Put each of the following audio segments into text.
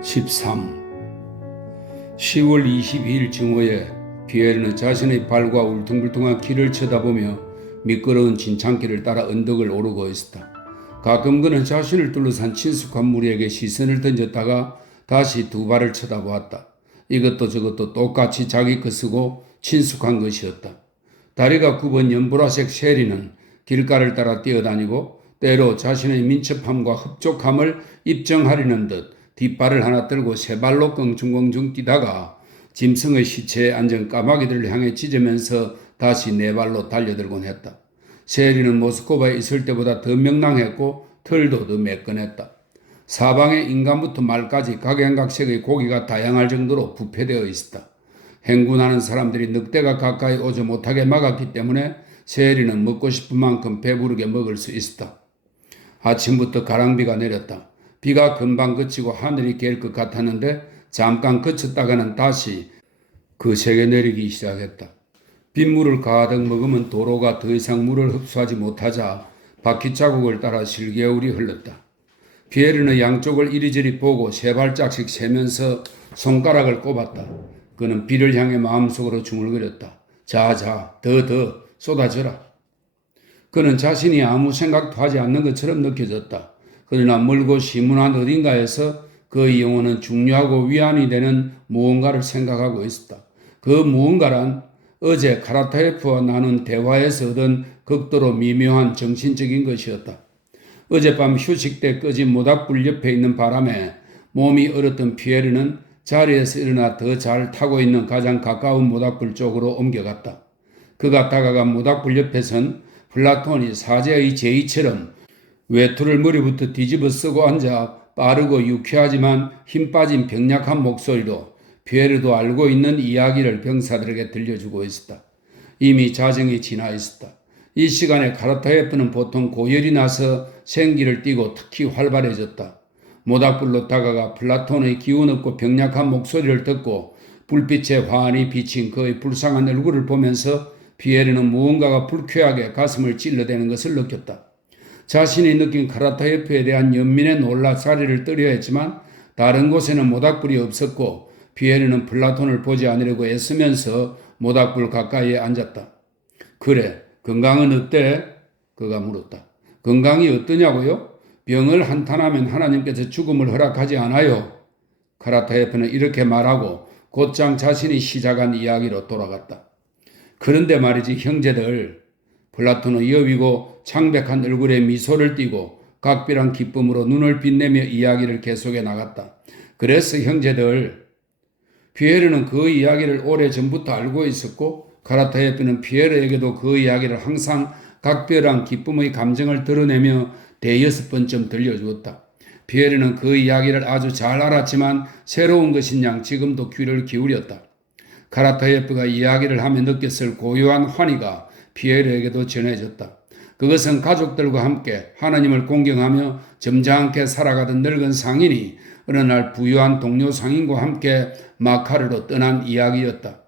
13. 10월 22일 정오에 피에르는 자신의 발과 울퉁불퉁한 길을 쳐다보며 미끄러운 진창길을 따라 언덕을 오르고 있었다. 가끔 그는 자신을 둘러싼 친숙한 무리에게 시선을 던졌다가 다시 두 발을 쳐다보았다. 이것도 저것도 똑같이 자기 것이고 친숙한 것이었다. 다리가 굽은 연보라색 쉐리는 길가를 따라 뛰어다니고 때로 자신의 민첩함과 흡족함을 입증하려는 듯 뒷발을 하나 들고 세 발로 껑충껑충 뛰다가 짐승의 시체에 앉은 까마귀들을 향해 짖으면서 다시 네 발로 달려들곤 했다. 쉐리는 모스크바에 있을 때보다 더 명랑했고 털도 더 매끈했다. 사방에 인간부터 말까지 각양각색의 고기가 다양할 정도로 부패되어 있었다. 행군하는 사람들이 늑대가 가까이 오지 못하게 막았기 때문에 쉐리는 먹고 싶은 만큼 배부르게 먹을 수 있었다. 아침부터 가랑비가 내렸다. 비가 금방 그치고 하늘이 갤 것 같았는데 잠깐 그쳤다가는 다시 거세게 내리기 시작했다. 빗물을 가득 머금은 도로가 더 이상 물을 흡수하지 못하자 바퀴 자국을 따라 실개울이 흘렀다. 피에르는 양쪽을 이리저리 보고 세 발짝씩 세면서 손가락을 꼽았다. 그는 비를 향해 마음속으로 중얼거렸다. 자자, 더 쏟아져라. 그는 자신이 아무 생각도 하지 않는 것처럼 느껴졌다. 그러나 멀고 시문한 어딘가에서 그의 영혼은 중요하고 위안이 되는 무언가를 생각하고 있었다. 그 무언가란 어제 카라타예프와 나눈 대화에서 얻은 극도로 미묘한 정신적인 것이었다. 어젯밤 휴식 때 꺼진 모닥불 옆에 있는 바람에 몸이 얼었던 피에르는 자리에서 일어나 더 잘 타고 있는 가장 가까운 모닥불 쪽으로 옮겨갔다. 그가 다가간 모닥불 옆에선 플라톤이 사제의 제의처럼 외투를 머리부터 뒤집어 쓰고 앉아 빠르고 유쾌하지만 힘 빠진 병약한 목소리로 피에르도 알고 있는 이야기를 병사들에게 들려주고 있었다. 이미 자정이 지나 있었다. 이 시간에 카라타예프는 보통 고열이 나서 생기를 띠고 특히 활발해졌다. 모닥불로 다가가 플라톤의 기운 없고 병약한 목소리를 듣고 불빛에 환히 비친 그의 불쌍한 얼굴을 보면서 피에르는 무언가가 불쾌하게 가슴을 찔러대는 것을 느꼈다. 자신이 느낀 카라타예프에 대한 연민에 놀라 자리를 뜨려 했지만 다른 곳에는 모닥불이 없었고 피에르는 플라톤을 보지 않으려고 애쓰면서 모닥불 가까이에 앉았다. 그래, 건강은 어때? 그가 물었다. 건강이 어떠냐고요? 병을 한탄하면 하나님께서 죽음을 허락하지 않아요. 카라타예프는 이렇게 말하고 곧장 자신이 시작한 이야기로 돌아갔다. 그런데 말이지 형제들, 플라톤은 여위고 창백한 얼굴에 미소를 띠고 각별한 기쁨으로 눈을 빛내며 이야기를 계속해 나갔다. 그래서 형제들, 피에르는 그 이야기를 오래전부터 알고 있었고 카라타예프는 피에르에게도 그 이야기를 항상 각별한 기쁨의 감정을 드러내며 대여섯 번쯤 들려주었다. 피에르는 그 이야기를 아주 잘 알았지만 새로운 것인 양 지금도 귀를 기울였다. 카라타예프가 이야기를 하며 느꼈을 고요한 환희가 피에르에게도 전해졌다. 그것은 가족들과 함께 하나님을 공경하며 점잖게 살아가던 늙은 상인이 어느 날 부유한 동료 상인과 함께 마카르로 떠난 이야기였다.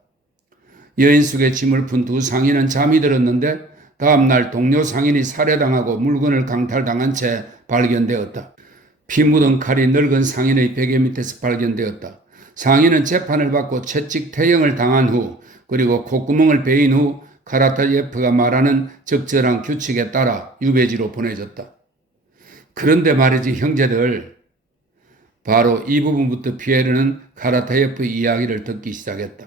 여인숙의 짐을 푼 두 상인은 잠이 들었는데 다음날 동료 상인이 살해당하고 물건을 강탈당한 채 발견되었다. 피 묻은 칼이 늙은 상인의 베개 밑에서 발견되었다. 상인은 재판을 받고 채찍 태형을 당한 후 그리고 콧구멍을 베인 후 카라타예프가 말하는 적절한 규칙에 따라 유배지로 보내졌다. 그런데 말이지 형제들, 바로 이 부분부터 피에르는 카라타예프 이야기를 듣기 시작했다.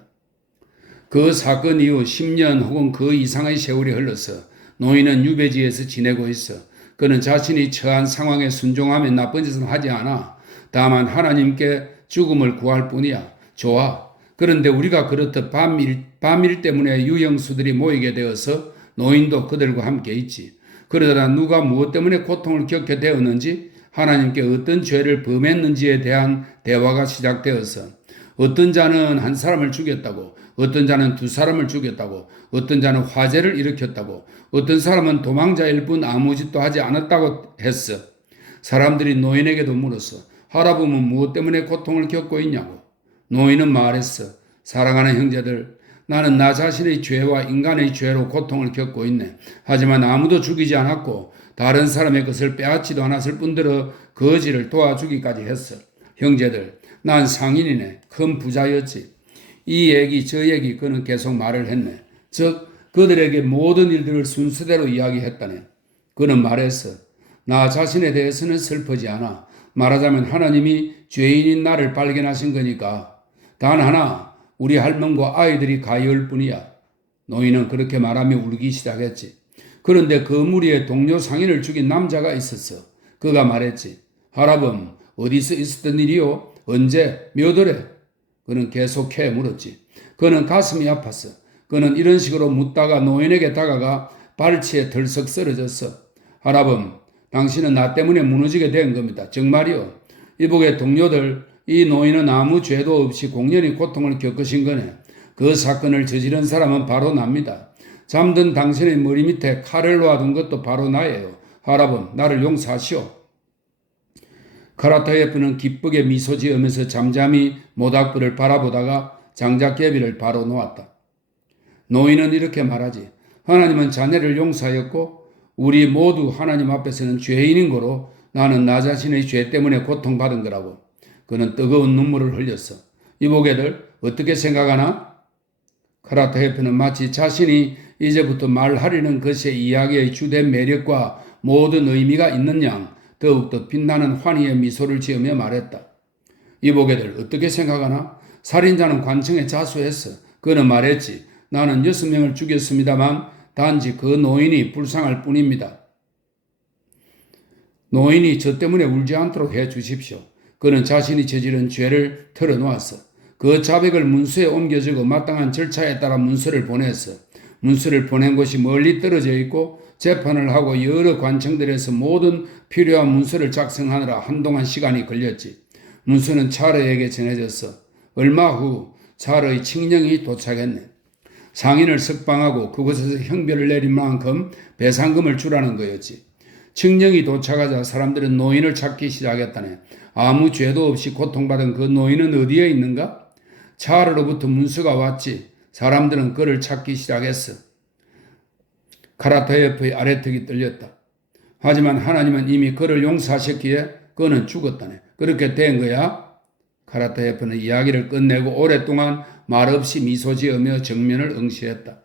그 사건 이후 10년 혹은 그 이상의 세월이 흘러서 노인은 유배지에서 지내고 있어. 그는 자신이 처한 상황에 순종하며 나쁜 짓은 하지 않아. 다만 하나님께 죽음을 구할 뿐이야. 좋아. 그런데 우리가 그렇듯 밤일 때문에 유형수들이 모이게 되어서 노인도 그들과 함께 있지. 그러다 누가 무엇 때문에 고통을 겪게 되었는지, 하나님께 어떤 죄를 범했는지에 대한 대화가 시작되어서 어떤 자는 한 사람을 죽였다고, 어떤 자는 두 사람을 죽였다고, 어떤 자는 화재를 일으켰다고, 어떤 사람은 도망자일 뿐 아무 짓도 하지 않았다고 했어. 사람들이 노인에게도 물었어. 할아버지는 무엇 때문에 고통을 겪고 있냐고. 노인은 말했어. 사랑하는 형제들, 나는 나 자신의 죄와 인간의 죄로 고통을 겪고 있네. 하지만 아무도 죽이지 않았고 다른 사람의 것을 빼앗지도 않았을 뿐더러 거지를 도와주기까지 했어. 형제들, 난 상인이네. 큰 부자였지. 이 얘기 저 얘기 그는 계속 말을 했네. 즉 그들에게 모든 일들을 순서대로 이야기했다네. 그는 말했어. 나 자신에 대해서는 슬프지 않아. 말하자면 하나님이 죄인인 나를 발견하신 거니까. 단 하나 우리 할멈과 아이들이 가여울 뿐이야. 노인은 그렇게 말하며 울기 시작했지. 그런데 그 무리에 동료 상인을 죽인 남자가 있었어. 그가 말했지. 할아범 어디서 있었던 일이요? 언제? 몇 월에? 그는 계속해 물었지. 그는 가슴이 아팠어. 그는 이런 식으로 묻다가 노인에게 다가가 발치에 덜썩 쓰러졌어. 할아범, 당신은 나 때문에 무너지게 된 겁니다. 정말이요. 이복의 동료들, 이 노인은 아무 죄도 없이 공연히 고통을 겪으신 거네. 그 사건을 저지른 사람은 바로 납니다. 잠든 당신의 머리 밑에 칼을 놓아둔 것도 바로 나예요. 할아범, 나를 용서하시오. 카라타예프는 기쁘게 미소 지으면서 잠잠히 모닥불을 바라보다가 장작개비를 바로 놓았다. 노인은 이렇게 말하지. 하나님은 자네를 용서하였고 우리 모두 하나님 앞에서는 죄인인 거로 나는 나 자신의 죄 때문에 고통받은 거라고. 그는 뜨거운 눈물을 흘렸어. 이보게들 어떻게 생각하나? 카라타예프는 마치 자신이 이제부터 말하려는 것의 이야기의 주된 매력과 모든 의미가 있는 양 더욱더 빛나는 환희의 미소를 지으며 말했다. 이보게들 어떻게 생각하나? 살인자는 관청에 자수했어. 그는 말했지. 나는 6명을 죽였습니다만 단지 그 노인이 불쌍할 뿐입니다. 노인이 저 때문에 울지 않도록 해 주십시오. 그는 자신이 저지른 죄를 털어놓았어. 그 자백을 문서에 옮겨주고 마땅한 절차에 따라 문서를 보냈어. 문서를 보낸 곳이 멀리 떨어져 있고 재판을 하고 여러 관청들에서 모든 필요한 문서를 작성하느라 한동안 시간이 걸렸지. 문서는 차르에게 전해졌어. 얼마 후 차르의 칙령이 도착했네. 상인을 석방하고 그곳에서 형별을 내린 만큼 배상금을 주라는 거였지. 칙령이 도착하자 사람들은 노인을 찾기 시작했다네. 아무 죄도 없이 고통받은 그 노인은 어디에 있는가? 차르로부터 문서가 왔지. 사람들은 그를 찾기 시작했어. 카라타예프의 아래턱이 떨렸다. 하지만 하나님은 이미 그를 용서하셨기에 그는 죽었다네. 그렇게 된 거야? 카라타예프는 이야기를 끝내고 오랫동안 말없이 미소 지으며 정면을 응시했다.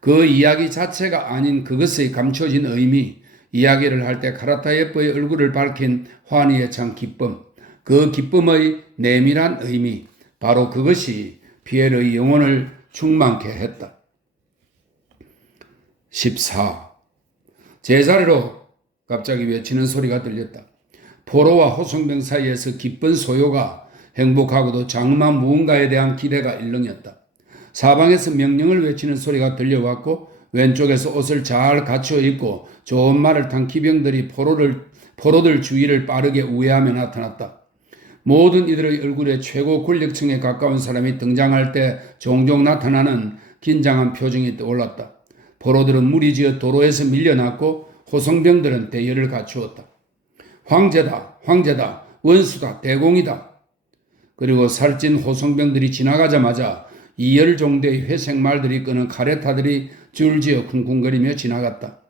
그 이야기 자체가 아닌 그것의 감춰진 의미, 이야기를 할 때 카라타예프의 얼굴을 밝힌 환희의 찬 기쁨, 그 기쁨의 내밀한 의미, 바로 그것이 피에르의 영혼을 충만케 했다. 14. 제자리로 갑자기 외치는 소리가 들렸다. 포로와 호송병 사이에서 기쁜 소요가 행복하고도 장엄한 무언가에 대한 기대가 일렁였다. 사방에서 명령을 외치는 소리가 들려왔고 왼쪽에서 옷을 잘 갖추어 입고 좋은 말을 탄 기병들이 포로들 주위를 빠르게 우회하며 나타났다. 모든 이들의 얼굴에 최고 권력층에 가까운 사람이 등장할 때 종종 나타나는 긴장한 표정이 떠올랐다. 포로들은 무리지어 도로에서 밀려났고 호송병들은 대열을 갖추었다. 황제다, 황제다, 원수다, 대공이다. 그리고 살찐 호송병들이 지나가자마자 2열 정도의 회색 말들이 끄는 카레타들이 줄지어 쿵쿵거리며 지나갔다.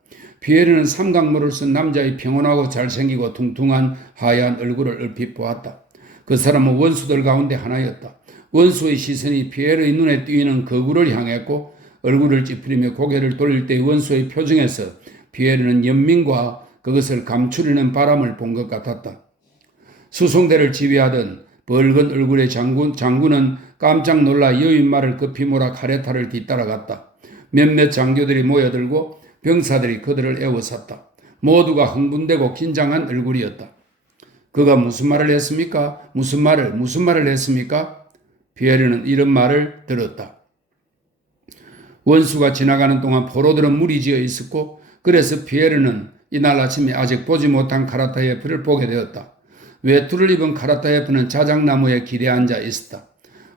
피에르는 삼각모를 쓴 남자의 평온하고 잘생기고 퉁퉁한 하얀 얼굴을 얼핏 보았다. 그 사람은 원수들 가운데 하나였다. 원수의 시선이 피에르의 눈에 띄는 거구를 향했고 얼굴을 찌푸리며 고개를 돌릴 때의 원수의 표정에서 피에르는 연민과 그것을 감추려는 바람을 본 것 같았다. 수송대를 지휘하던 벌건 얼굴의 장군은 깜짝 놀라 여인말을 급히 몰아 카레타를 뒤따라갔다. 몇몇 장교들이 모여들고 병사들이 그들을 에워쌌다. 모두가 흥분되고 긴장한 얼굴이었다. 그가 무슨 말을 했습니까? 무슨 말을 했습니까? 피에르는 이런 말을 들었다. 원수가 지나가는 동안 포로들은 무리지어 있었고 그래서 피에르는 이날 아침에 아직 보지 못한 카라타예프를 보게 되었다. 외투를 입은 카라타예프는 자작나무에 길에 앉아 있었다.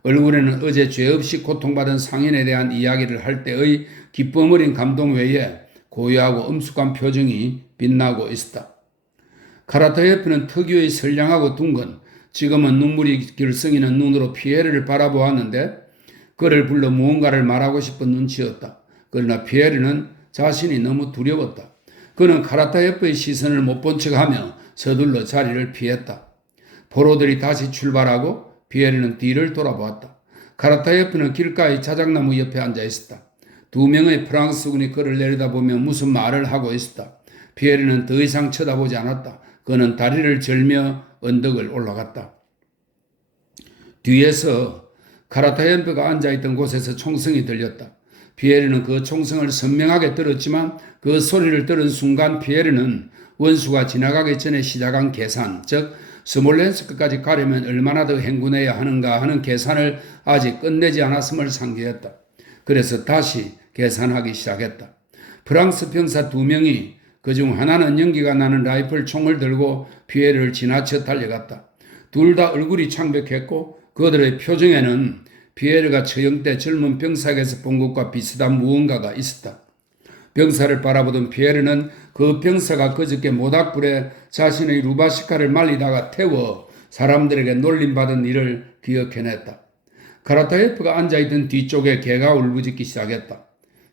얼굴에는 어제 죄 없이 고통받은 상인에 대한 이야기를 할 때의 기쁨 어린 감동 외에 고요하고 엄숙한 표정이 빛나고 있었다. 카라타예프는 특유의 선량하고 둥근, 지금은 눈물이 gir성이는 눈으로 피에르를 바라보았는데 그를 불러 무언가를 말하고 싶은 눈치였다. 그러나 피에르는 자신이 너무 두려웠다. 그는 카라타예프의 시선을 못 본 척하며 서둘러 자리를 피했다. 포로들이 다시 출발하고 피에르는 뒤를 돌아보았다. 카라타예프는 길가의 자작나무 옆에 앉아 있었다. 두 명의 프랑스군이 그를 내려다보며 무슨 말을 하고 있었다. 피에르는 더 이상 쳐다보지 않았다. 그는 다리를 절며 언덕을 올라갔다. 뒤에서 카라타예프가 앉아있던 곳에서 총성이 들렸다. 피에르는 그 총성을 선명하게 들었지만 그 소리를 들은 순간 피에르는 원수가 지나가기 전에 시작한 계산, 즉 스몰렌스크까지 가려면 얼마나 더 행군해야 하는가 하는 계산을 아직 끝내지 않았음을 상기했다. 그래서 다시 계산하기 시작했다. 프랑스 병사 2명이 그중 하나는 연기가 나는 라이플 총을 들고 피에르를 지나쳐 달려갔다. 둘 다 얼굴이 창백했고 그들의 표정에는 피에르가 처형 때 젊은 병사에게서 본 것과 비슷한 무언가가 있었다. 병사를 바라보던 피에르는 그 병사가 그저께 모닥불에 자신의 루바시카를 말리다가 태워 사람들에게 놀림받은 일을 기억해냈다. 카라타예프가 앉아있던 뒤쪽에 개가 울부짖기 시작했다.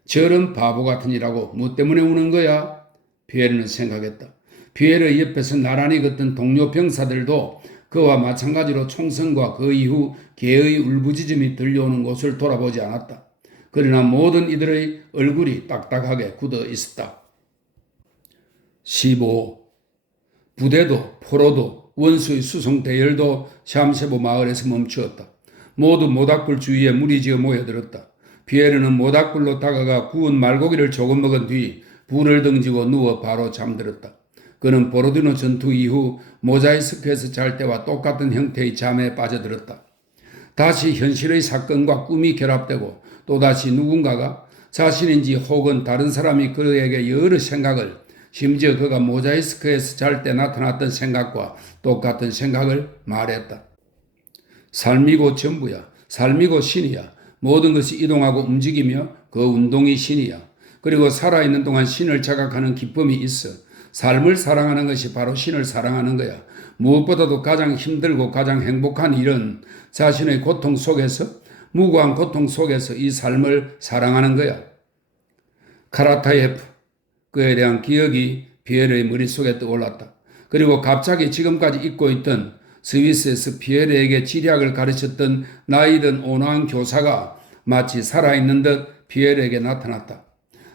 저런 바보 같은 이라고 뭐 때문에 우는 거야? 피에르는 생각했다. 피에르 옆에서 나란히 걷던 동료 병사들도 그와 마찬가지로 총성과 그 이후 개의 울부짖음이 들려오는 곳을 돌아보지 않았다. 그러나 모든 이들의 얼굴이 딱딱하게 굳어 있었다. 15. 부대도 포로도 원수의 수송 대열도 샴세보 마을에서 멈추었다. 모두 모닥불 주위에 무리지어 모여들었다. 피에르는 모닥불로 다가가 구운 말고기를 조금 먹은 뒤 불을 등지고 누워 바로 잠들었다. 그는 보로디노 전투 이후 모자이스크에서 잘 때와 똑같은 형태의 잠에 빠져들었다. 다시 현실의 사건과 꿈이 결합되고 또다시 누군가가 자신인지 혹은 다른 사람이 그에게 여러 생각을, 심지어 그가 모자이스크에서 잘 때 나타났던 생각과 똑같은 생각을 말했다. 삶이고 전부야. 삶이고 신이야. 모든 것이 이동하고 움직이며 그 운동이 신이야. 그리고 살아있는 동안 신을 자각하는 기쁨이 있어. 삶을 사랑하는 것이 바로 신을 사랑하는 거야. 무엇보다도 가장 힘들고 가장 행복한 일은 자신의 고통 속에서, 무고한 고통 속에서 이 삶을 사랑하는 거야. 카라타예프, 그에 대한 기억이 피에르의 머릿속에 떠올랐다. 그리고 갑자기 지금까지 잊고 있던 스위스에서 피에르에게 지리학을 가르쳤던 나이든 온화한 교사가 마치 살아있는 듯 피에르에게 나타났다.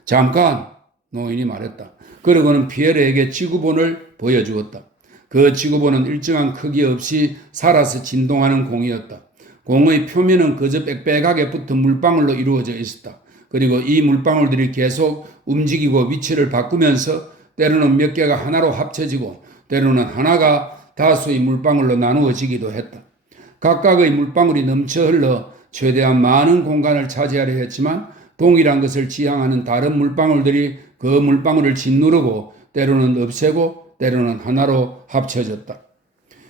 잠깐, 노인이 말했다. 그러고는 피에르에게 지구본을 보여주었다. 그 지구본은 일정한 크기 없이 살아서 진동하는 공이었다. 공의 표면은 그저 빽빽하게 붙은 물방울로 이루어져 있었다. 그리고 이 물방울들이 계속 움직이고 위치를 바꾸면서 때로는 몇 개가 하나로 합쳐지고 때로는 하나가 다수의 물방울로 나누어지기도 했다. 각각의 물방울이 넘쳐 흘러 최대한 많은 공간을 차지하려 했지만 동일한 것을 지향하는 다른 물방울들이 그 물방울을 짓누르고 때로는 없애고 때로는 하나로 합쳐졌다.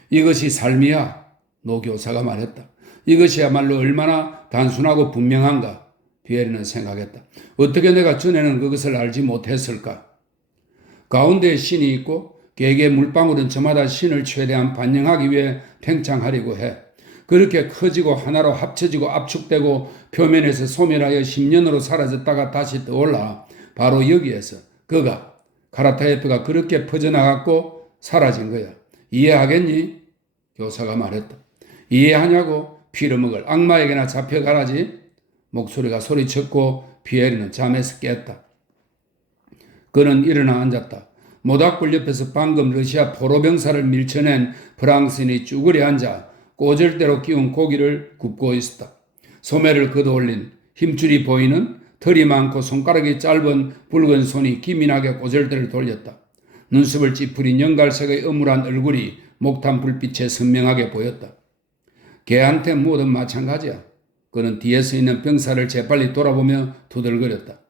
이것이 삶이야, 노 교사가 말했다. 이것이야말로 얼마나 단순하고 분명한가, 피에르는 생각했다. 어떻게 내가 전에는 그것을 알지 못했을까? 가운데에 신이 있고 개개 물방울은 저마다 신을 최대한 반영하기 위해 팽창하려고 해. 그렇게 커지고 하나로 합쳐지고 압축되고 표면에서 소멸하여 10년으로 사라졌다가 다시 떠올라 바로 여기에서 그가 카라타예프가 그렇게 퍼져나갔고 사라진 거야. 이해하겠니? 교사가 말했다. 이해하냐고? 피려먹을 악마에게나 잡혀가라지? 목소리가 소리쳤고 피에르는 잠에서 깼다. 그는 일어나 앉았다. 모닥불 옆에서 방금 러시아 포로병사를 밀쳐낸 프랑스인이 쭈그려 앉아 꼬절대로 끼운 고기를 굽고 있었다. 소매를 걷어올린 힘줄이 보이는 털이 많고 손가락이 짧은 붉은 손이 기민하게 꼬절대를 돌렸다. 눈썹을 찌푸린 연갈색의 어물한 얼굴이 목탄 불빛에 선명하게 보였다. 개한테 뭐든 마찬가지야. 그는 뒤에서 있는 병사를 재빨리 돌아보며 두들거렸다.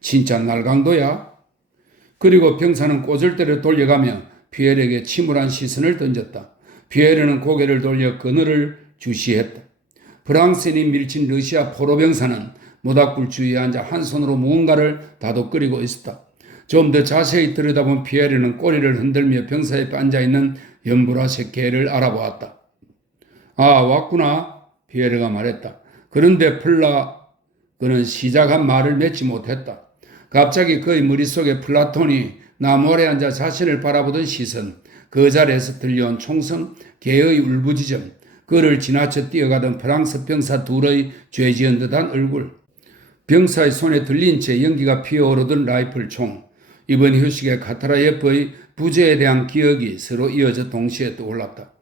진짜 날강도야? 그리고 병사는 꼬절대를 돌려가며 피에르에게 침울한 시선을 던졌다. 피에르는 고개를 돌려 그늘을 주시했다. 프랑스인이 밀친 러시아 포로병사는 모닥불 주위에 앉아 한 손으로 무언가를 다독거리고 있었다. 좀 더 자세히 들여다본 피에르는 꼬리를 흔들며 병사 옆에 앉아있는 연보라색 개를 알아보았다. 아, 왔구나, 피에르가 말했다. 그런데 그는 시작한 말을 맺지 못했다. 갑자기 그의 머릿속에 플라톤이 나무아래 앉아 자신을 바라보던 시선, 그 자리에서 들려온 총성, 개의 울부짖음, 그를 지나쳐 뛰어가던 프랑스 병사 둘의 죄지은 듯한 얼굴, 병사의 손에 들린 채 연기가 피어오르던 라이플 총, 이번 휴식에 카타라예프의 부재에 대한 기억이 서로 이어져 동시에 떠올랐다.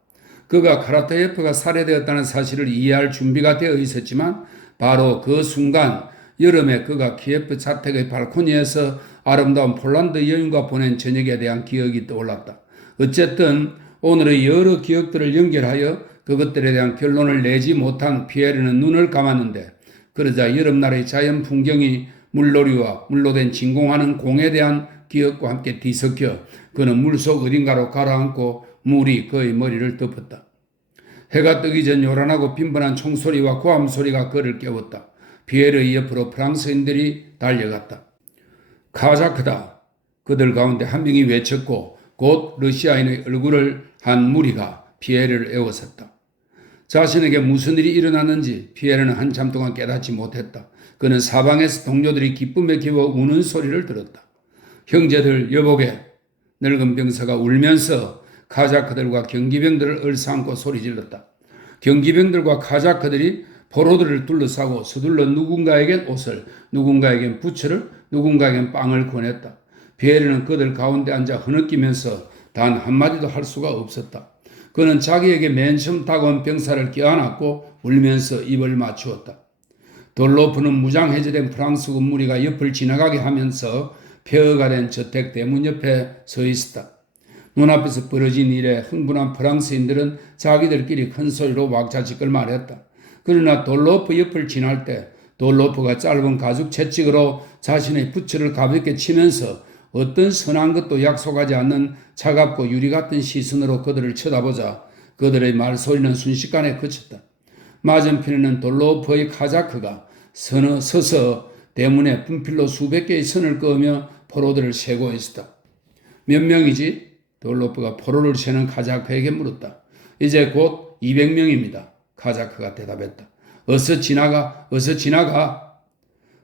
그가 카라타예프가 살해되었다는 사실을 이해할 준비가 되어 있었지만 바로 그 순간 여름에 그가 키예프 자택의 발코니에서 아름다운 폴란드 여인과 보낸 저녁에 대한 기억이 떠올랐다. 어쨌든 오늘의 여러 기억들을 연결하여 그것들에 대한 결론을 내지 못한 피에르는 눈을 감았는데 그러자 여름날의 자연 풍경이 물놀이와 물로 된 진공하는 공에 대한 기억과 함께 뒤섞여 그는 물속 어딘가로 가라앉고 물이 그의 머리를 덮었다. 해가 뜨기 전 요란하고 빈번한 총소리와 고함 소리가 그를 깨웠다. 피에르의 옆으로 프랑스인들이 달려갔다. 카자크다. 그들 가운데 한 명이 외쳤고 곧 러시아인의 얼굴을 한 무리가 피에르를 에워쌌다. 자신에게 무슨 일이 일어났는지 피에르는 한참 동안 깨닫지 못했다. 그는 사방에서 동료들이 기쁨에 기워 우는 소리를 들었다. 형제들 여보게 늙은 병사가 울면서 카자크들과 경기병들을 얼싸안고 소리질렀다. 경기병들과 카자크들이 포로들을 둘러싸고 서둘러 누군가에겐 옷을, 누군가에겐 부채를, 누군가에겐 빵을 권했다. 피에르는 그들 가운데 앉아 흐느끼면서 단 한마디도 할 수가 없었다. 그는 자기에게 맨 처음 다가온 병사를 껴안았고 울면서 입을 맞추었다. 돌로프는 무장해제된 프랑스군 무리가 옆을 지나가게 하면서 폐허가 된 저택 대문 옆에 서 있었다. 눈앞에서 벌어진 일에 흥분한 프랑스인들은 자기들끼리 큰 소리로 왁자지껄 말했다. 그러나 돌로프 옆을 지날 때 돌로프가 짧은 가죽 채찍으로 자신의 부츠를 가볍게 치면서 어떤 선한 것도 약속하지 않는 차갑고 유리 같은 시선으로 그들을 쳐다보자 그들의 말소리는 순식간에 그쳤다. 맞은편에는 돌로프의 카자크가 서서 대문에 분필로 수백 개의 선을 그으며 포로들을 세고 있었다. 몇 명이지? 돌로프가 포로를 세는 카자크에게 물었다. 이제 곧 200명입니다. 카자크가 대답했다. 어서 지나가, 어서 지나가.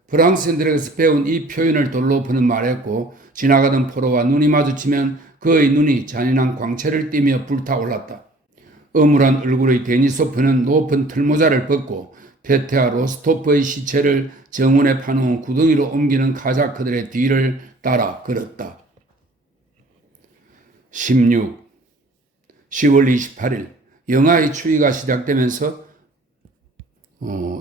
프랑스인들에게서 배운 이 표현을 돌로프는 말했고 지나가던 포로와 눈이 마주치면 그의 눈이 잔인한 광채를 띠며 불타올랐다. 어물한 얼굴의 데니소프는 높은 털모자를 벗고 페테아 로스토프의 시체를 정원에 파놓은 구덩이로 옮기는 카자크들의 뒤를 따라 걸었다. 10월 28일 영하의 추위가 시작되면서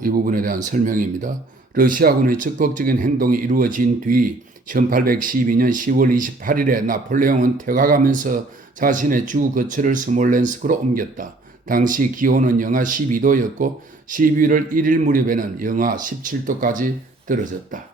이 부분에 대한 설명입니다. 러시아군의 적극적인 행동이 이루어진 뒤 1812년 10월 28일에 나폴레옹은 퇴각하면서 자신의 주 거처를 스몰렌스크로 옮겼다. 당시 기온은 영하 12도였고 11월 1일 무렵에는 영하 17도까지 떨어졌다.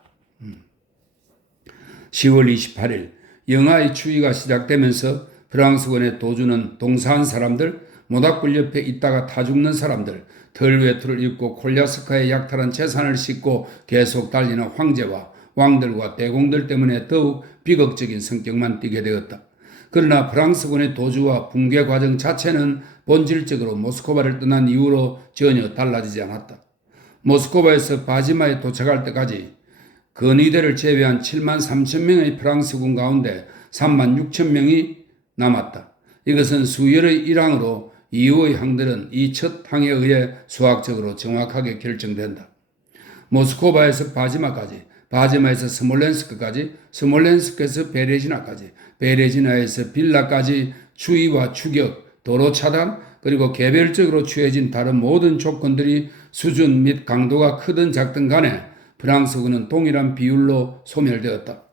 10월 28일 영하의 추위가 시작되면서 프랑스군의 도주는 동사한 사람들, 모닥불 옆에 있다가 타 죽는 사람들, 덜 외투를 입고 콜야스카의 약탈한 재산을 싣고 계속 달리는 황제와 왕들과 대공들 때문에 더욱 비극적인 성격만 띠게 되었다. 그러나 프랑스군의 도주와 붕괴 과정 자체는 본질적으로 모스크바를 떠난 이후로 전혀 달라지지 않았다. 모스크바에서 바지마에 도착할 때까지 근위대를 제외한 7만 3천 명의 프랑스군 가운데 3만 6천 명이 남았다. 이것은 수열의 일항으로 이후의 항들은 이 첫 항에 의해 수학적으로 정확하게 결정된다. 모스크바에서 바지마까지, 바지마에서 스몰렌스크까지, 스몰렌스크에서 베레지나까지, 베레지나에서 빌라까지 추위와 추격, 도로 차단, 그리고 개별적으로 취해진 다른 모든 조건들이 수준 및 강도가 크든 작든 간에 프랑스군은 동일한 비율로 소멸되었다.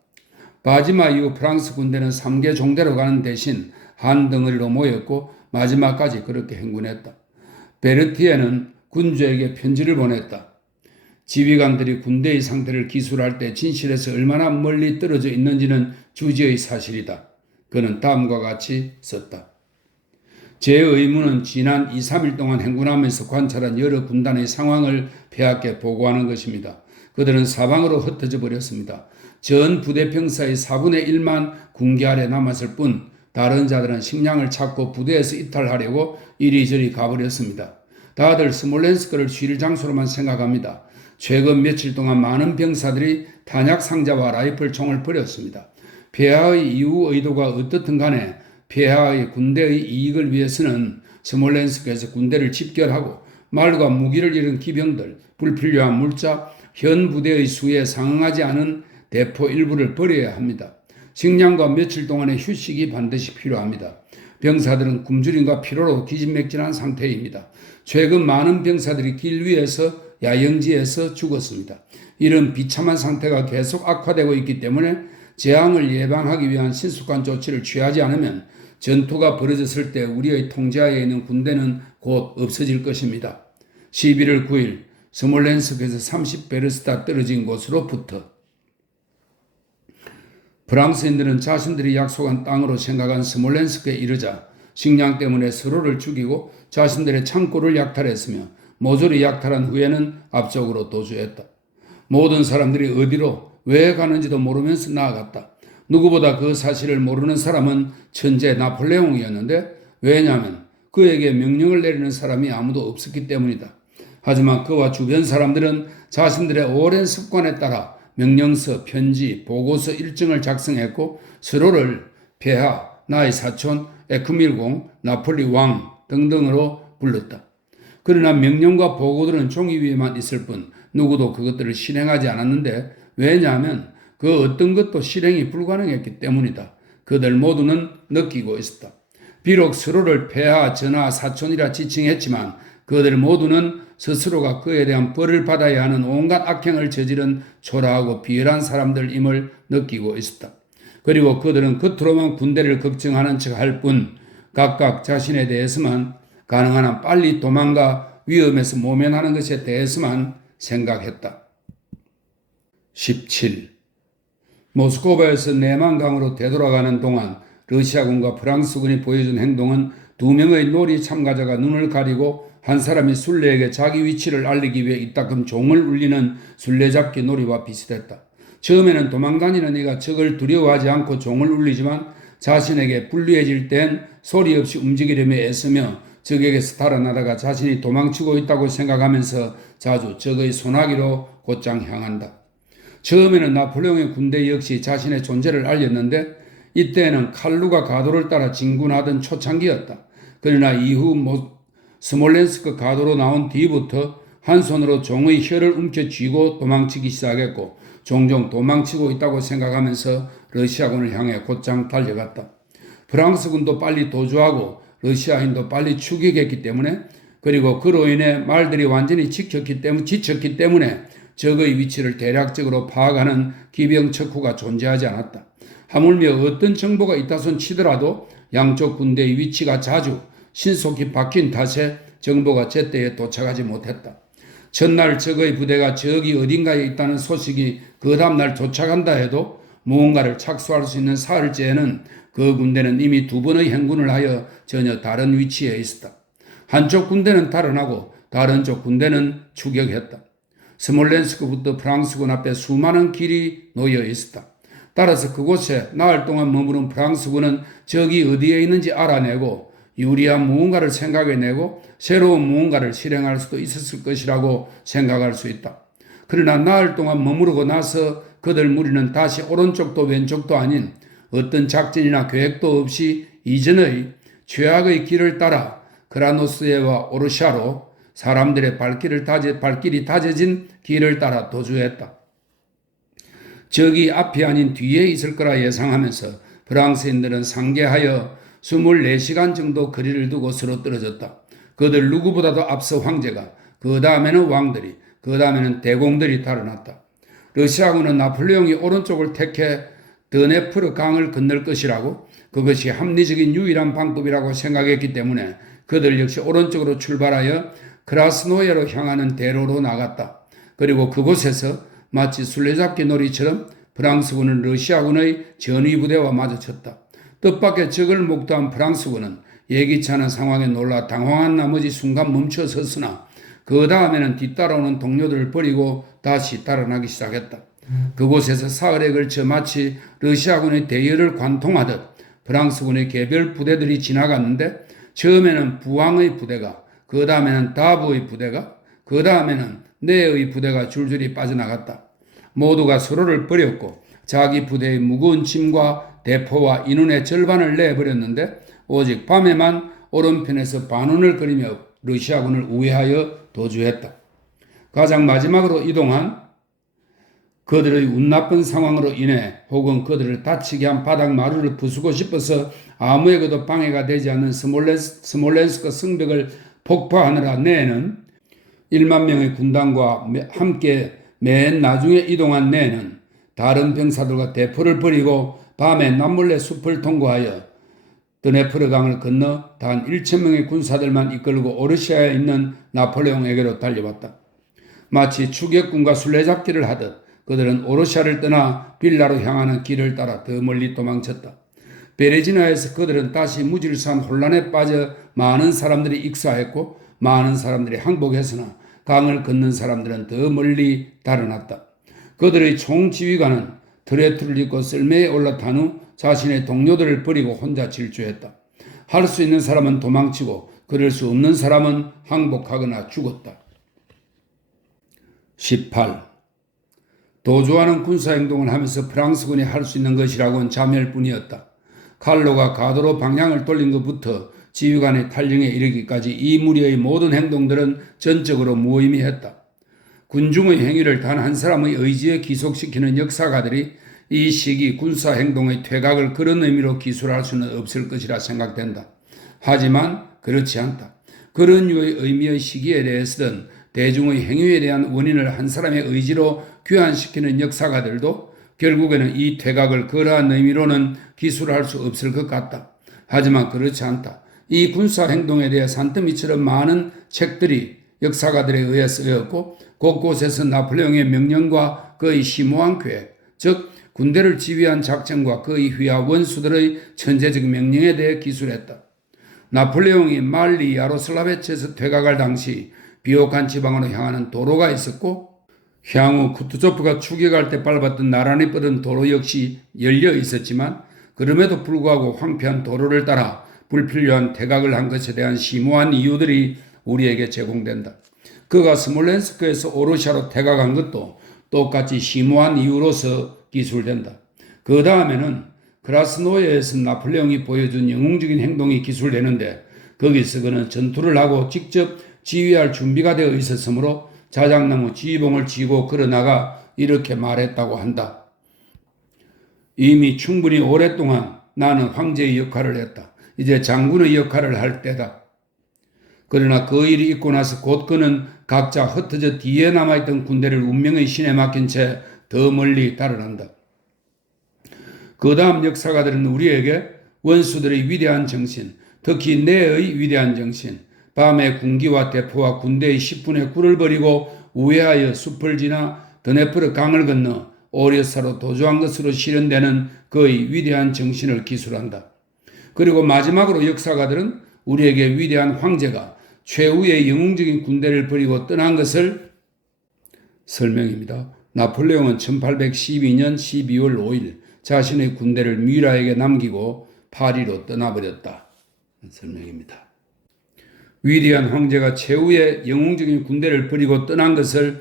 바지마 이후 프랑스 군대는 3개 종대로 가는 대신 한 덩어리로 모였고 마지막까지 그렇게 행군했다. 베르티에는 군주에게 편지를 보냈다. 지휘관들이 군대의 상태를 기술할 때 진실에서 얼마나 멀리 떨어져 있는지는 주지의 사실이다. 그는 다음과 같이 썼다. 제 의무는 지난 2, 3일 동안 행군하면서 관찰한 여러 군단의 상황을 폐하께 보고하는 것입니다. 그들은 사방으로 흩어져 버렸습니다. 전 부대 병사의 4분의 1만 군기 아래 남았을 뿐 다른 자들은 식량을 찾고 부대에서 이탈하려고 이리저리 가버렸습니다. 다들 스몰렌스크를 쉬를 장소로만 생각합니다. 최근 며칠 동안 많은 병사들이 탄약 상자와 라이플 총을 버렸습니다. 폐하의 이후 의도가 어떻든 간에 폐하의 군대의 이익을 위해서는 스몰렌스크에서 군대를 집결하고 말과 무기를 잃은 기병들, 불필요한 물자, 현 부대의 수에 상응하지 않은 대포 일부를 버려야 합니다. 식량과 며칠 동안의 휴식이 반드시 필요합니다. 병사들은 굶주림과 피로로 기진맥진한 상태입니다. 최근 많은 병사들이 길 위에서 야영지에서 죽었습니다. 이런 비참한 상태가 계속 악화되고 있기 때문에 재앙을 예방하기 위한 신속한 조치를 취하지 않으면 전투가 벌어졌을 때 우리의 통제하에 있는 군대는 곧 없어질 것입니다. 11월 9일 스몰렌스크에서 30베르스타 떨어진 곳으로부터 프랑스인들은 자신들이 약속한 땅으로 생각한 스몰렌스크에 이르자 식량 때문에 서로를 죽이고 자신들의 창고를 약탈했으며 모조리 약탈한 후에는 앞쪽으로 도주했다. 모든 사람들이 어디로 왜 가는지도 모르면서 나아갔다. 누구보다 그 사실을 모르는 사람은 천재 나폴레옹이었는데 왜냐하면 그에게 명령을 내리는 사람이 아무도 없었기 때문이다. 하지만 그와 주변 사람들은 자신들의 오랜 습관에 따라 명령서, 편지, 보고서 일정을 작성했고 서로를 폐하, 나의 사촌, 에크밀공, 나폴리 왕 등등으로 불렀다. 그러나 명령과 보고들은 종이 위에만 있을 뿐 누구도 그것들을 실행하지 않았는데 왜냐하면 그 어떤 것도 실행이 불가능했기 때문이다. 그들 모두는 느끼고 있었다. 비록 서로를 폐하, 전하, 사촌이라 지칭했지만 그들 모두는 스스로가 그에 대한 벌을 받아야 하는 온갖 악행을 저지른 초라하고 비열한 사람들임을 느끼고 있었다. 그리고 그들은 겉으로만 군대를 걱정하는 척할 뿐 각각 자신에 대해서만 가능한 한 빨리 도망가 위험에서 모면하는 것에 대해서만 생각했다. 17. 모스크바에서 내만강으로 되돌아가는 동안 러시아군과 프랑스군이 보여준 행동은 두 명의 놀이 참가자가 눈을 가리고 한 사람이 순례에게 자기 위치를 알리기 위해 이따금 종을 울리는 순례잡기 놀이와 비슷했다. 처음에는 도망다니는 이가 적을 두려워하지 않고 종을 울리지만 자신에게 불리해질 땐 소리 없이 움직이려며 애쓰며 적에게서 달아나다가 자신이 도망치고 있다고 생각하면서 자주 적의 소나기로 곧장 향한다. 처음에는 나폴레옹의 군대 역시 자신의 존재를 알렸는데 이때는 칼루가 가도를 따라 진군하던 초창기였다. 그러나 이후 스몰렌스크 가도로 나온 뒤부터 한 손으로 종의 혀를 움켜쥐고 도망치기 시작했고 종종 도망치고 있다고 생각하면서 러시아군을 향해 곧장 달려갔다. 프랑스군도 빨리 도주하고 러시아인도 빨리 추격했기 때문에 그리고 그로 인해 말들이 완전히 지쳤기 때문에 적의 위치를 대략적으로 파악하는 기병 척후가 존재하지 않았다. 하물며 어떤 정보가 있다손 치더라도 양쪽 군대의 위치가 자주 신속히 바뀐 탓에 정보가 제때에 도착하지 못했다. 첫날 적의 부대가 저기 어딘가에 있다는 소식이 그 다음날 도착한다 해도 무언가를 착수할 수 있는 사흘째에는 그 군대는 이미 두 번의 행군을 하여 전혀 다른 위치에 있었다. 한쪽 군대는 달아나고 다른 쪽 군대는 추격했다. 스몰렌스크부터 프랑스군 앞에 수많은 길이 놓여 있었다. 따라서 그곳에 나흘 동안 머무른 프랑스군은 적이 어디에 있는지 알아내고 유리한 무언가를 생각해내고 새로운 무언가를 실행할 수도 있었을 것이라고 생각할 수 있다. 그러나 나흘 동안 머무르고 나서 그들 무리는 다시 오른쪽도 왼쪽도 아닌 어떤 작전이나 계획도 없이 이전의 최악의 길을 따라 그라노스에와 오르샤로 사람들의 발길이 다져진 길을 따라 도주했다. 적이 앞이 아닌 뒤에 있을 거라 예상하면서 프랑스인들은 상계하여 24시간 정도 거리를 두고 서로 떨어졌다. 그들 누구보다도 앞서 황제가, 그 다음에는 왕들이, 그 다음에는 대공들이 달아났다. 러시아군은 나폴레옹이 오른쪽을 택해 드네프르 강을 건널 것이라고 그것이 합리적인 유일한 방법이라고 생각했기 때문에 그들 역시 오른쪽으로 출발하여 크라스노예로 향하는 대로로 나갔다. 그리고 그곳에서 마치 술래잡기 놀이처럼 프랑스군은 러시아군의 전위부대와 마주쳤다. 뜻밖의 적을 목도한 프랑스군은 예기치 않은 상황에 놀라 당황한 나머지 순간 멈춰 섰으나 그 다음에는 뒤따라오는 동료들을 버리고 다시 달아나기 시작했다. 그곳에서 사흘에 걸쳐 마치 러시아군의 대열을 관통하듯 프랑스군의 개별 부대들이 지나갔는데 처음에는 부왕의 부대가, 그 다음에는 다브의 부대가, 그 다음에는 네의 부대가 줄줄이 빠져나갔다. 모두가 서로를 버렸고 자기 부대의 무거운 짐과 대포와 인원의 절반을 내버렸는데 오직 밤에만 오른편에서 반운을 그리며 러시아군을 우회하여 도주했다. 가장 마지막으로 이동한 그들의 운 나쁜 상황으로 인해 혹은 그들을 다치게 한 바닥 마루를 부수고 싶어서 아무에게도 방해가 되지 않는 스몰렌스크 성벽을 폭파하느라 내에는 1만 명의 군단과 함께 맨 나중에 이동한 내에는 다른 병사들과 대포를 버리고 밤에 남몰래 숲을 통과하여 드네프르 강을 건너 단 1,000명의 군사들만 이끌고 오르시아에 있는 나폴레옹에게로 달려왔다. 마치 추격군과 술래잡기를 하듯 그들은 오르시아를 떠나 빌라로 향하는 길을 따라 더 멀리 도망쳤다. 베레지나에서 그들은 다시 무질서한 혼란에 빠져 많은 사람들이 익사했고 많은 사람들이 항복했으나 강을 건넌 사람들은 더 멀리 달아났다. 그들의 총지휘관은 드레투를 입고 썰매에 올라탄 후 자신의 동료들을 버리고 혼자 질주했다. 할 수 있는 사람은 도망치고 그럴 수 없는 사람은 항복하거나 죽었다. 18. 도주하는 군사행동을 하면서 프랑스군이 할 수 있는 것이라고는 자멸뿐이었다. 칼로가 가도로 방향을 돌린 것부터 지휘관의 탈령에 이르기까지 이 무리의 모든 행동들은 전적으로 무의미했다. 군중의 행위를 단 한 사람의 의지에 기속시키는 역사가들이 이 시기 군사행동의 퇴각을 그런 의미로 기술할 수는 없을 것이라 생각된다. 하지만 그렇지 않다. 그런 류의 의미의 시기에 대해서든 대중의 행위에 대한 원인을 한 사람의 의지로 귀환시키는 역사가들도 결국에는 이 퇴각을 그러한 의미로는 기술할 수 없을 것 같다. 하지만 그렇지 않다. 이 군사행동에 대해 산더미처럼 많은 책들이 역사가들에 의해 쓰였고 곳곳에서 나폴레옹의 명령과 그의 심오한 계획, 즉 군대를 지휘한 작전과 그의 휘하 원수들의 천재적 명령에 대해 기술했다. 나폴레옹이 말리 야로슬라베츠에서 퇴각할 당시 비옥한 지방으로 향하는 도로가 있었고 향후 쿠투조프가 추격할 때 밟았던 나란히 뻗은 도로 역시 열려 있었지만 그럼에도 불구하고 황폐한 도로를 따라 불필요한 퇴각을 한 것에 대한 심오한 이유들이 우리에게 제공된다. 그가 스몰렌스크에서 오르샤로 퇴각한 것도 똑같이 심오한 이유로서 기술된다. 그 다음에는 크라스노예에서 나폴레옹이 보여준 영웅적인 행동이 기술되는데 거기서 그는 전투를 하고 직접 지휘할 준비가 되어 있었으므로 자작나무 지휘봉을 쥐고 걸어나가 이렇게 말했다고 한다. 이미 충분히 오랫동안 나는 황제의 역할을 했다. 이제 장군의 역할을 할 때다. 그러나 그 일이 있고 나서 곧 그는 각자 흩어져 뒤에 남아있던 군대를 운명의 신에 맡긴 채 더 멀리 달아난다. 그 다음 역사가들은 우리에게 원수들의 위대한 정신, 특히 내의 위대한 정신, 밤에 군기와 대포와 군대의 10분의 9를 버리고 우회하여 숲을 지나 드네프르 강을 건너 오레사로 도주한 것으로 실현되는 그의 위대한 정신을 기술한다. 그리고 마지막으로 역사가들은 우리에게 위대한 황제가 최후의 영웅적인 군대를 버리고 떠난 것을 설명입니다. 나폴레옹은 1812년 12월 5일 자신의 군대를 뮤라에게 남기고 파리로 떠나버렸다. 설명입니다. 위대한 황제가 최후의 영웅적인 군대를 버리고 떠난 것을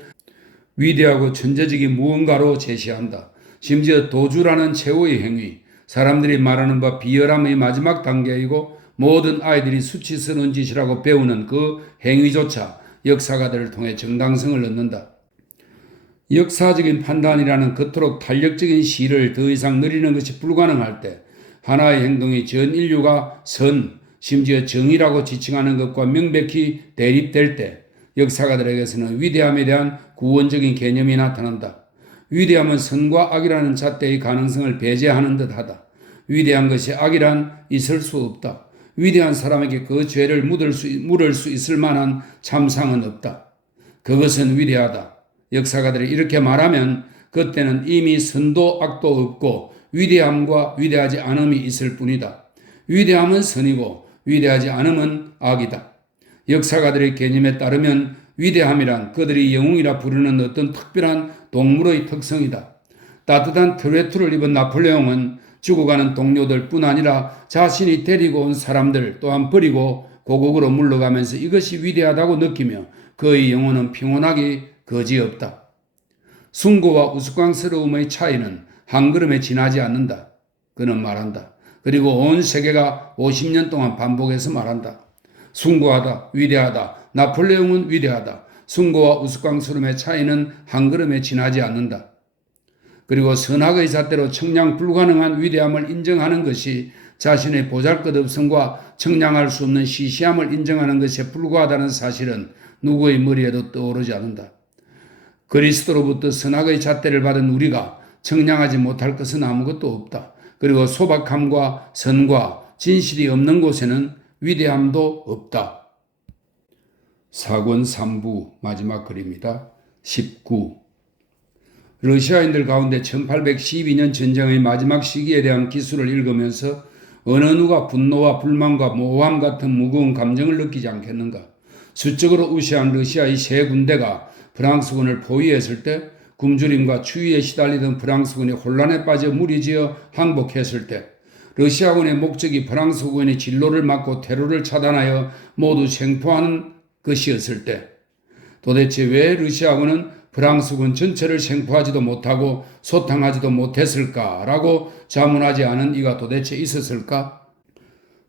위대하고 천재적인 무언가로 제시한다. 심지어 도주라는 최후의 행위, 사람들이 말하는 바 비열함의 마지막 단계이고 모든 아이들이 수치스러운 짓이라고 배우는 그 행위조차 역사가들을 통해 정당성을 얻는다. 역사적인 판단이라는 그토록 탄력적인 시를 더 이상 늘리는 것이 불가능할 때 하나의 행동이 전 인류가 선, 심지어 정의라고 지칭하는 것과 명백히 대립될 때 역사가들에게서는 위대함에 대한 구원적인 개념이 나타난다. 위대함은 선과 악이라는 잣대의 가능성을 배제하는 듯하다. 위대한 것이 악이란 있을 수 없다. 위대한 사람에게 그 죄를 물을 수 있을 만한 참상은 없다. 그것은 위대하다. 역사가들이 이렇게 말하면 그때는 이미 선도 악도 없고 위대함과 위대하지 않음이 있을 뿐이다. 위대함은 선이고 위대하지 않음은 악이다. 역사가들의 개념에 따르면 위대함이란 그들이 영웅이라 부르는 어떤 특별한 동물의 특성이다. 따뜻한 트레투를 입은 나폴레옹은 죽어가는 동료들뿐 아니라 자신이 데리고 온 사람들 또한 버리고 고국으로 물러가면서 이것이 위대하다고 느끼며 그의 영혼은 평온하기 거지없다. 숭고와 우스꽝스러움의 차이는 한 걸음에 지나지 않는다. 그는 말한다. 그리고 온 세계가 50년 동안 반복해서 말한다. 숭고하다, 위대하다, 나폴레옹은 위대하다. 숭고와 우스꽝스러움의 차이는 한 걸음에 지나지 않는다. 그리고 선악의 잣대로 청량 불가능한 위대함을 인정하는 것이 자신의 보잘것없음과 청량할 수 없는 시시함을 인정하는 것에 불과하다는 사실은 누구의 머리에도 떠오르지 않는다. 그리스도로부터 선악의 잣대를 받은 우리가 청량하지 못할 것은 아무것도 없다. 그리고 소박함과 선과 진실이 없는 곳에는 위대함도 없다. 사권 3부 마지막 글입니다. 19. 러시아인들 가운데 1812년 전쟁의 마지막 시기에 대한 기술을 읽으면서 어느 누가 분노와 불만과 모호함 같은 무거운 감정을 느끼지 않겠는가? 수적으로 우세한 러시아의 세 군대가 프랑스군을 포위했을 때 굶주림과 추위에 시달리던 프랑스군이 혼란에 빠져 무리지어 항복했을 때 러시아군의 목적이 프랑스군의 진로를 막고 테러를 차단하여 모두 생포하는 것이었을 때 도대체 왜 러시아군은 프랑스군 전체를 생포하지도 못하고 소탕하지도 못했을까라고 자문하지 않은 이가 도대체 있었을까?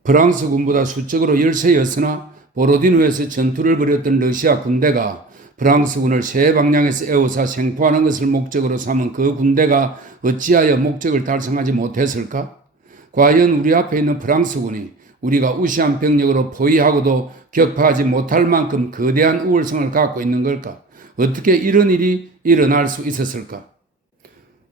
프랑스군보다 수적으로 열세였으나 보로디노에서 전투를 벌였던 러시아 군대가 프랑스군을 세 방향에서 에워싸 생포하는 것을 목적으로 삼은 그 군대가 어찌하여 목적을 달성하지 못했을까? 과연 우리 앞에 있는 프랑스군이 우리가 우시한 병력으로 포위하고도 격파하지 못할 만큼 거대한 우월성을 갖고 있는 걸까? 어떻게 이런 일이 일어날 수 있었을까?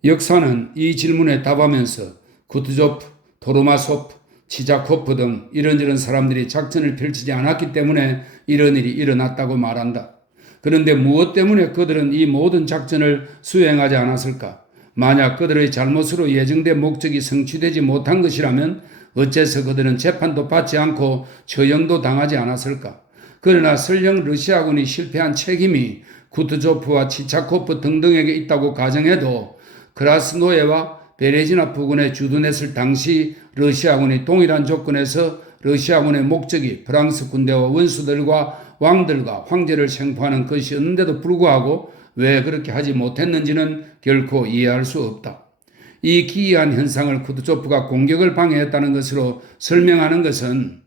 역사는 이 질문에 답하면서 쿠투조프, 토르마소프, 치자코프 등 이런저런 사람들이 작전을 펼치지 않았기 때문에 이런 일이 일어났다고 말한다. 그런데 무엇 때문에 그들은 이 모든 작전을 수행하지 않았을까? 만약 그들의 잘못으로 예정된 목적이 성취되지 못한 것이라면 어째서 그들은 재판도 받지 않고 처형도 당하지 않았을까? 그러나 설령 러시아군이 실패한 책임이 쿠투조프와 치차코프 등등에게 있다고 가정해도 크라스노예와 베레지나 부근에 주둔했을 당시 러시아군이 동일한 조건에서 러시아군의 목적이 프랑스 군대와 원수들과 왕들과 황제를 생포하는 것이었는데도 불구하고 왜 그렇게 하지 못했는지는 결코 이해할 수 없다. 이 기이한 현상을 쿠투조프가 공격을 방해했다는 것으로 설명하는 것은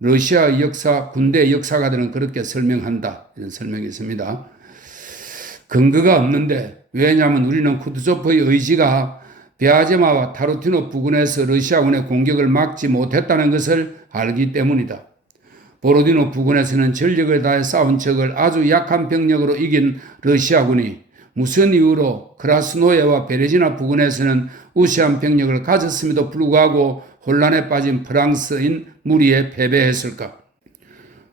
러시아 역사, 군대 역사가들은 그렇게 설명한다. 이런 설명이 있습니다. 근거가 없는데 왜냐하면 우리는 쿠투조프의 의지가 베아제마와 타르티노 부근에서 러시아군의 공격을 막지 못했다는 것을 알기 때문이다. 보로디노 부근에서는 전력을 다해 싸운 적을 아주 약한 병력으로 이긴 러시아군이 무슨 이유로 크라스노예와 베레지나 부근에서는 우세한 병력을 가졌음에도 불구하고 혼란에 빠진 프랑스인 무리에 패배했을까?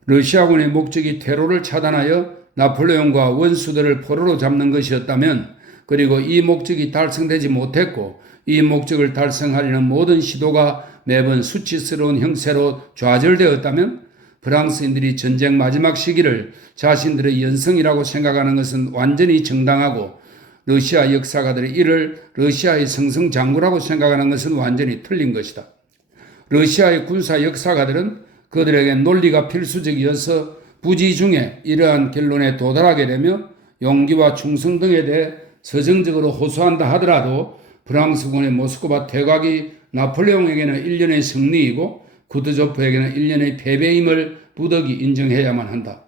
러시아군의 목적이 테러를 차단하여 나폴레옹과 원수들을 포로로 잡는 것이었다면, 그리고 이 목적이 달성되지 못했고 이 목적을 달성하려는 모든 시도가 매번 수치스러운 형세로 좌절되었다면 프랑스인들이 전쟁 마지막 시기를 자신들의 연승이라고 생각하는 것은 완전히 정당하고 러시아 역사가들이 이를 러시아의 승승장구라고 생각하는 것은 완전히 틀린 것이다. 러시아의 군사 역사가들은 그들에게 논리가 필수적이어서 부지 중에 이러한 결론에 도달하게 되며 용기와 충성 등에 대해 서정적으로 호소한다 하더라도 프랑스군의 모스크바 퇴각이 나폴레옹에게는 1년의 승리이고 쿠투조프에게는 1년의 패배임을 부득이 인정해야만 한다.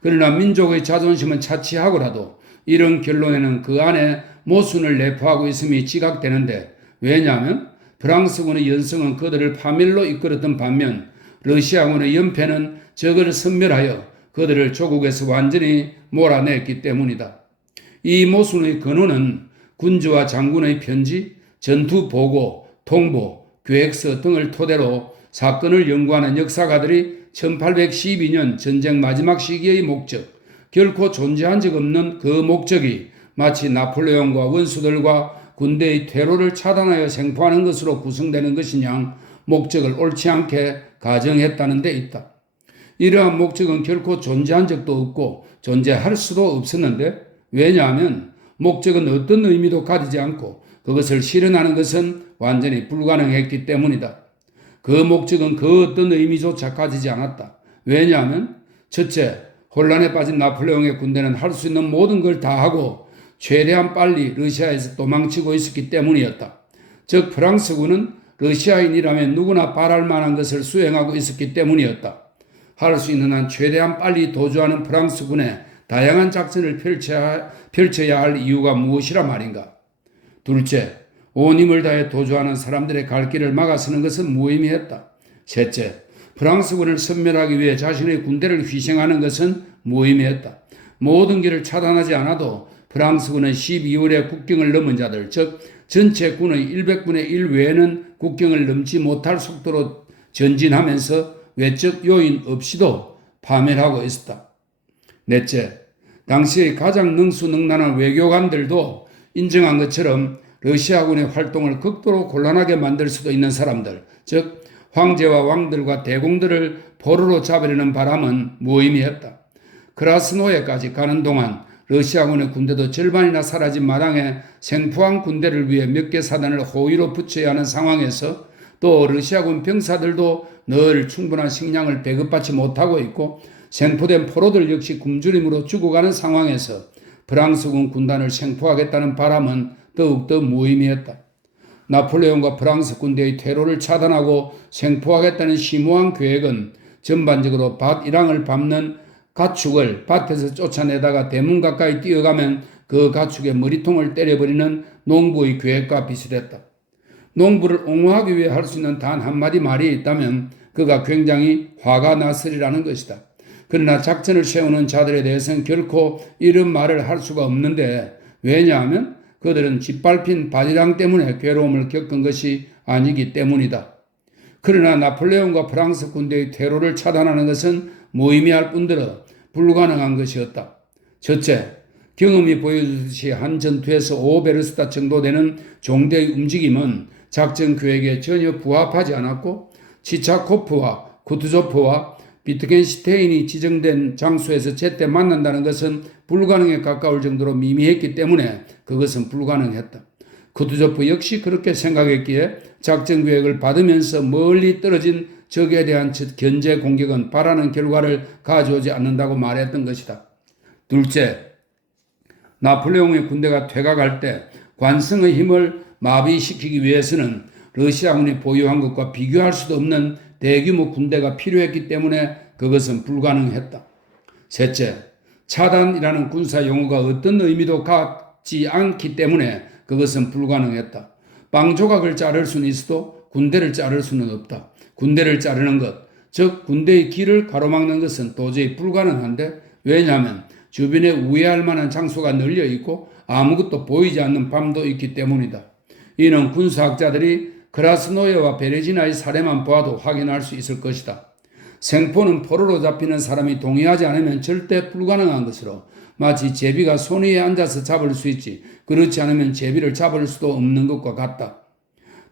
그러나 민족의 자존심은 차치하고라도 이런 결론에는 그 안에 모순을 내포하고 있음이 지각되는데, 왜냐하면 프랑스군의 연승은 그들을 파멸로 이끌었던 반면 러시아군의 연패는 적을 섬멸하여 그들을 조국에서 완전히 몰아냈기 때문이다. 이 모순의 근원은 군주와 장군의 편지, 전투 보고, 통보, 계획서 등을 토대로 사건을 연구하는 역사가들이 1812년 전쟁 마지막 시기의 목적, 결코 존재한 적 없는 그 목적이 마치 나폴레옹과 원수들과 군대의 퇴로를 차단하여 생포하는 것으로 구성되는 것이냐 목적을 옳지 않게 가정했다는 데 있다. 이러한 목적은 결코 존재한 적도 없고 존재할 수도 없었는데, 왜냐하면 목적은 어떤 의미도 가지지 않고 그것을 실현하는 것은 완전히 불가능했기 때문이다. 그 목적은 그 어떤 의미조차 가지지 않았다. 왜냐하면 첫째, 혼란에 빠진 나폴레옹의 군대는 할 수 있는 모든 걸 다 하고 최대한 빨리 러시아에서 도망치고 있었기 때문이었다. 즉 프랑스군은 러시아인이라면 누구나 바랄 만한 것을 수행하고 있었기 때문이었다. 할 수 있는 한 최대한 빨리 도주하는 프랑스군의 다양한 작전을 펼쳐야 할 이유가 무엇이라 말인가? 둘째, 온 힘을 다해 도주하는 사람들의 갈 길을 막아서는 것은 무의미했다. 셋째, 프랑스군을 섬멸하기 위해 자신의 군대를 희생하는 것은 무의미했다. 모든 길을 차단하지 않아도 프랑스군은 12월에 국경을 넘은 자들, 즉 전체 군의 100분의 1 외에는 국경을 넘지 못할 속도로 전진하면서 외적 요인 없이도 파멸하고 있었다. 넷째, 당시의 가장 능수능란한 외교관들도 인정한 것처럼 러시아군의 활동을 극도로 곤란하게 만들 수도 있는 사람들, 즉 황제와 왕들과 대공들을 포로로 잡으려는 바람은 무의미했다. 크라스노예까지 가는 동안 러시아군의 군대도 절반이나 사라진 마당에 생포한 군대를 위해 몇 개 사단을 호위로 붙여야 하는 상황에서 또 러시아군 병사들도 늘 충분한 식량을 배급받지 못하고 있고 생포된 포로들 역시 굶주림으로 죽어가는 상황에서 프랑스군 군단을 생포하겠다는 바람은 더욱더 무의미했다. 나폴레옹과 프랑스 군대의 퇴로를 차단하고 생포하겠다는 심오한 계획은 전반적으로 밭 1항을 밟는 가축을 밭에서 쫓아내다가 대문 가까이 뛰어가면 그 가축의 머리통을 때려버리는 농부의 계획과 비슷했다. 농부를 옹호하기 위해 할 수 있는 단 한마디 말이 있다면 그가 굉장히 화가 났으리라는 것이다. 그러나 작전을 세우는 자들에 대해서는 결코 이런 말을 할 수가 없는데 왜냐하면 그들은 짓밟힌 바디랑 때문에 괴로움을 겪은 것이 아니기 때문이다. 그러나 나폴레옹과 프랑스 군대의 퇴로를 차단하는 것은 무의미할 뿐더러 불가능한 것이었다. 첫째, 경험이 보여주듯이 한 전투에서 5베르스타 정도 되는 종대의 움직임은 작전 계획에 전혀 부합하지 않았고 치차코프와 쿠투조프와 비트겐슈테인이 지정된 장소에서 제때 만난다는 것은 불가능에 가까울 정도로 미미했기 때문에 그것은 불가능했다. 쿠투조프 역시 그렇게 생각했기에 작전 계획을 받으면서 멀리 떨어진 적에 대한 견제 공격은 바라는 결과를 가져오지 않는다고 말했던 것이다. 둘째, 나폴레옹의 군대가 퇴각할 때 관성의 힘을 마비시키기 위해서는 러시아군이 보유한 것과 비교할 수도 없는 대규모 군대가 필요했기 때문에 그것은 불가능했다. 셋째, 차단이라는 군사 용어가 어떤 의미도 갖지 않기 때문에 그것은 불가능했다. 빵 조각을 자를 수는 있어도 군대를 자를 수는 없다. 군대를 자르는 것, 즉 군대의 길을 가로막는 것은 도저히 불가능한데 왜냐하면 주변에 우회할 만한 장소가 널려 있고 아무것도 보이지 않는 밤도 있기 때문이다. 이는 군사학자들이 크라스노예와 베레지나의 사례만 보아도 확인할 수 있을 것이다. 생포는 포로로 잡히는 사람이 동의하지 않으면 절대 불가능한 것으로 마치 제비가 손 위에 앉아서 잡을 수 있지 그렇지 않으면 제비를 잡을 수도 없는 것과 같다.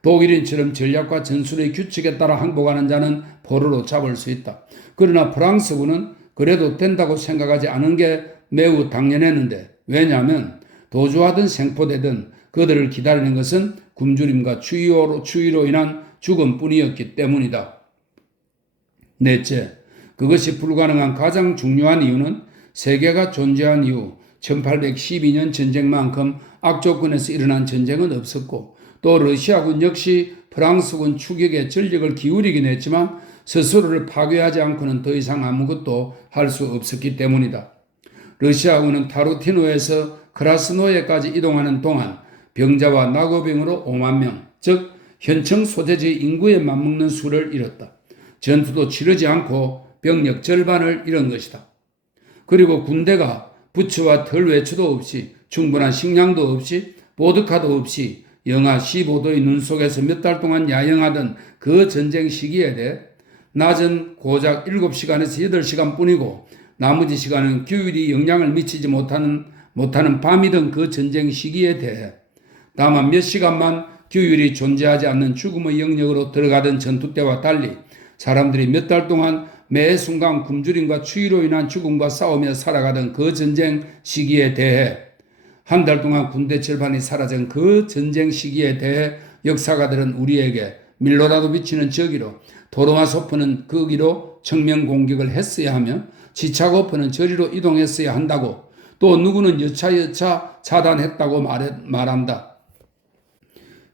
독일인처럼 전략과 전술의 규칙에 따라 항복하는 자는 포로로 잡을 수 있다. 그러나 프랑스군은 그래도 된다고 생각하지 않은 게 매우 당연했는데 왜냐하면 도주하든 생포되든 그들을 기다리는 것은 굶주림과 추위로 인한 죽음뿐이었기 때문이다. 넷째, 그것이 불가능한 가장 중요한 이유는 세계가 존재한 이후 1812년 전쟁만큼 악조건에서 일어난 전쟁은 없었고 또 러시아군 역시 프랑스군 추격에 전력을 기울이긴 했지만 스스로를 파괴하지 않고는 더 이상 아무것도 할 수 없었기 때문이다. 러시아군은 타루티노에서 크라스노예까지 이동하는 동안 병자와 낙오병으로 5만 명, 즉 현청 소재지의 인구에 맞먹는 수를 잃었다. 전투도 치르지 않고 병력 절반을 잃은 것이다. 그리고 군대가 부츠와 털 외투도 없이 충분한 식량도 없이 보드카도 없이 영하 15도의 눈 속에서 몇 달 동안 야영하던 그 전쟁 시기에 대해 낮은 고작 7시간에서 8시간 뿐이고 나머지 시간은 규율이 영향을 미치지 못하는 밤이던 그 전쟁 시기에 대해 다만 몇 시간만 규율이 존재하지 않는 죽음의 영역으로 들어가던 전투 때와 달리 사람들이 몇 달 동안 매 순간 굶주림과 추위로 인한 죽음과 싸우며 살아가던 그 전쟁 시기에 대해 한 달 동안 군대 절반이 사라진 그 전쟁 시기에 대해 역사가들은 우리에게 밀로라도 비치는 저기로 도로마소프는 거기로 정면 공격을 했어야 하며 치차고프는 저리로 이동했어야 한다고 또 누구는 여차 차단했다고 말한다.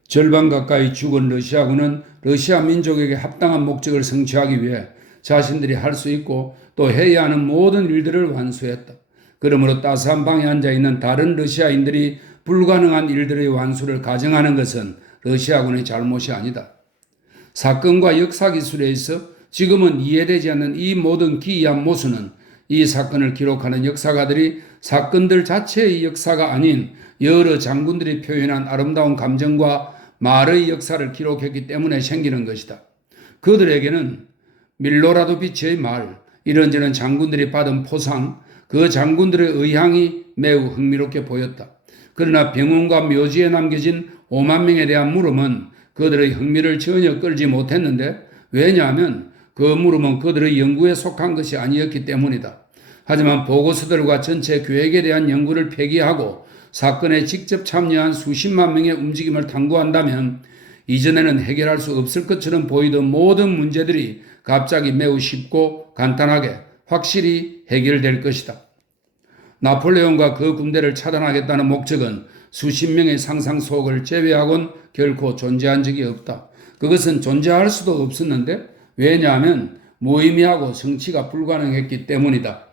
절반 가까이 죽은 러시아군은 러시아 민족에게 합당한 목적을 성취하기 위해 자신들이 할 수 있고 또 해야 하는 모든 일들을 완수했다. 그러므로 따스한 방에 앉아있는 다른 러시아인들이 불가능한 일들의 완수를 가정하는 것은 러시아군의 잘못이 아니다. 사건과 역사 기술에 있어 지금은 이해되지 않는 이 모든 기이한 모순은 이 사건을 기록하는 역사가들이 사건들 자체의 역사가 아닌 여러 장군들이 표현한 아름다운 감정과 말의 역사를 기록했기 때문에 생기는 것이다. 그들에게는 밀로라도비치의 말, 이런저런 장군들이 받은 포상, 그 장군들의 의향이 매우 흥미롭게 보였다. 그러나 병원과 묘지에 남겨진 5만 명에 대한 물음은 그들의 흥미를 전혀 끌지 못했는데, 왜냐하면 그 물음은 그들의 연구에 속한 것이 아니었기 때문이다. 하지만 보고서들과 전체 계획에 대한 연구를 폐기하고 사건에 직접 참여한 수십만 명의 움직임을 탐구한다면 이전에는 해결할 수 없을 것처럼 보이던 모든 문제들이 갑자기 매우 쉽고 간단하게 확실히 해결될 것이다. 나폴레옹과 그 군대를 차단하겠다는 목적은 수십 명의 상상 속을 제외하곤 결코 존재한 적이 없다. 그것은 존재할 수도 없었는데, 왜냐하면 무의미하고 성취가 불가능했기 때문이다.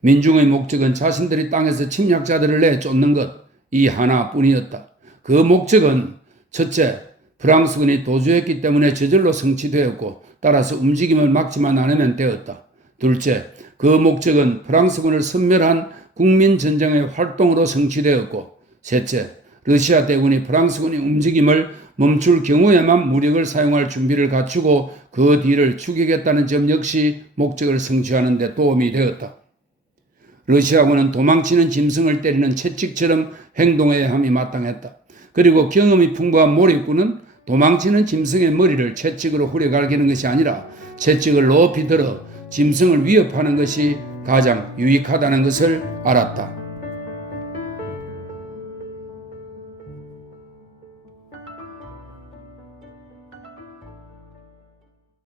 민중의 목적은 자신들이 땅에서 침략자들을 내쫓는 것, 이 하나뿐이었다. 그 목적은 첫째, 프랑스군이 도주했기 때문에 저절로 성취되었고 따라서 움직임을 막지만 않으면 되었다. 둘째, 그 목적은 프랑스군을 섬멸한 국민전쟁의 활동으로 성취되었고, 셋째, 러시아 대군이 프랑스군의 움직임을 멈출 경우에만 무력을 사용할 준비를 갖추고 그 뒤를 추격했다는 점 역시 목적을 성취하는 데 도움이 되었다. 러시아군은 도망치는 짐승을 때리는 채찍처럼 행동해야 함이 마땅했다. 그리고 경험이 풍부한 몰입군은 도망치는 짐승의 머리를 채찍으로 후려갈기는 것이 아니라 채찍을 높이 들어 짐승을 위협하는 것이 가장 유익하다는 것을 알았다.